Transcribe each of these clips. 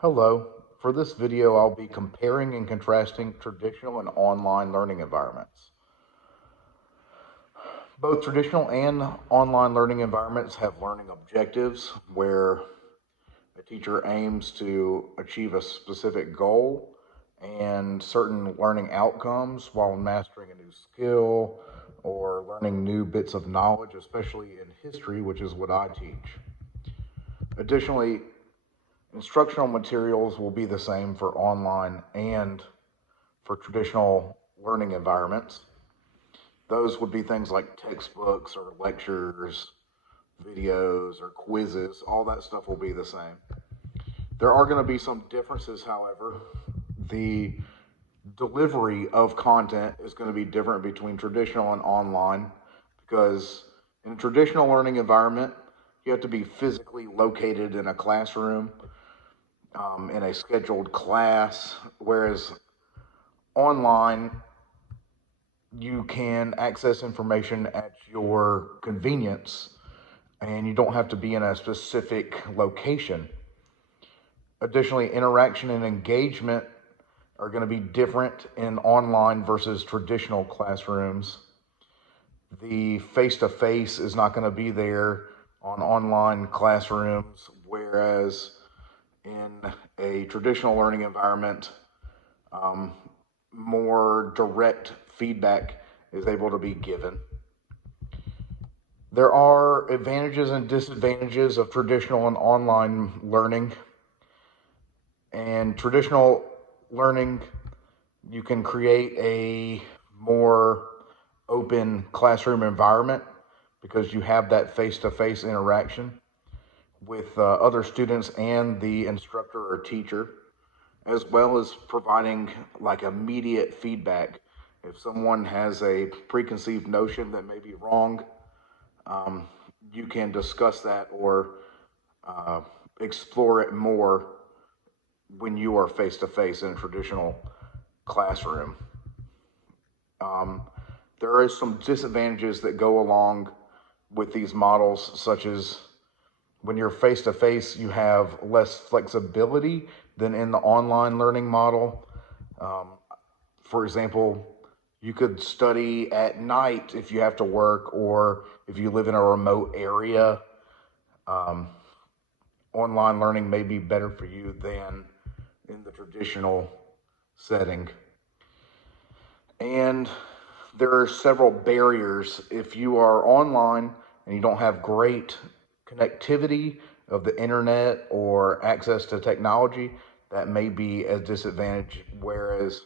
Hello. For this video, I'll be comparing and contrasting traditional and online learning environments. Both traditional and online learning environments have learning objectives where a teacher aims to achieve a specific goal and certain learning outcomes while mastering a new skill or learning new bits of knowledge, especially in history, which is what I teach. Additionally, instructional materials will be the same for online and for traditional learning environments. Those would be things like textbooks or lectures, videos, or quizzes. All that stuff will be the same. There are going to be some differences, however. The delivery of content is going to be different between traditional and online because in a traditional learning environment, you have to be physically located in a classroom, in a scheduled class, whereas online, you can access information at your convenience and you don't have to be in a specific location. Additionally, interaction and engagement are going to be different in online versus traditional classrooms. The face to face is not going to be there on online classrooms, whereas in a traditional learning environment, more direct feedback is able to be given. There are advantages and disadvantages of traditional and online learning. And traditional learning, you can create a more open classroom environment because you have that face-to-face interaction with other students and the instructor or teacher, as well as providing like immediate feedback. If someone has a preconceived notion that may be wrong, you can discuss that or explore it more when you are face to face in a traditional classroom. There is some disadvantages that go along with these models, such as when you're face to face, you have less flexibility than in the online learning model. For example, you could study at night if you have to work or if you live in a remote area. Online learning may be better for you than in the traditional setting. And there are several barriers. If you are online and you don't have great connectivity of the internet or access to technology, that may be a disadvantage, whereas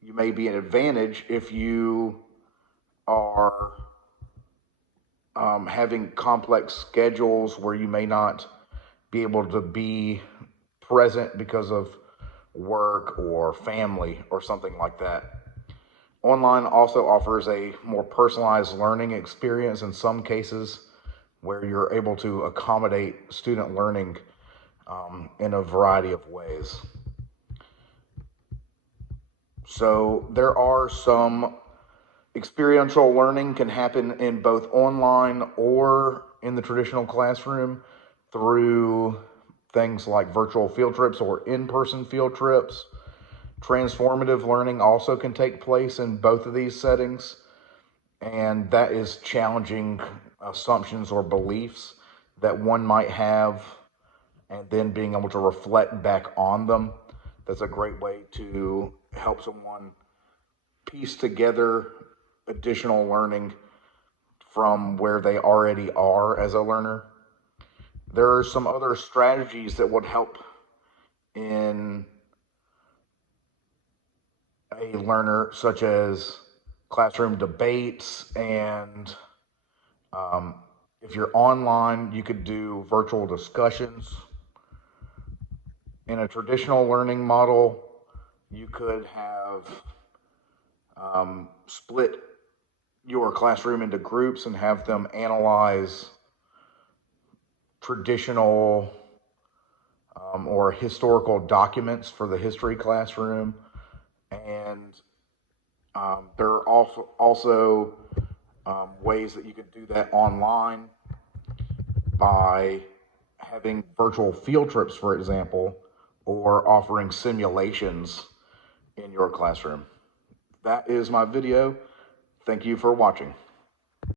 you may be an advantage if you are having complex schedules where you may not be able to be present because of work or family or something like that. Online also offers a more personalized learning experience in some cases where you're able to accommodate student learning in a variety of ways. So there are some experiential learning can happen in both online or in the traditional classroom through things like virtual field trips or in-person field trips. Transformative learning also can take place in both of these settings, and that is challenging assumptions or beliefs that one might have and then being able to reflect back on them. That's a great way to help someone piece together additional learning from where they already are as a learner. There are some other strategies that would help in a learner, such as classroom debates, and if you're online, you could do virtual discussions. In a traditional learning model, you could have split your classroom into groups and have them analyze traditional or historical documents for the history classroom. And there are also ways that you could do that online by having virtual field trips, for example, or offering simulations in your classroom. That is my video. Thank you for watching.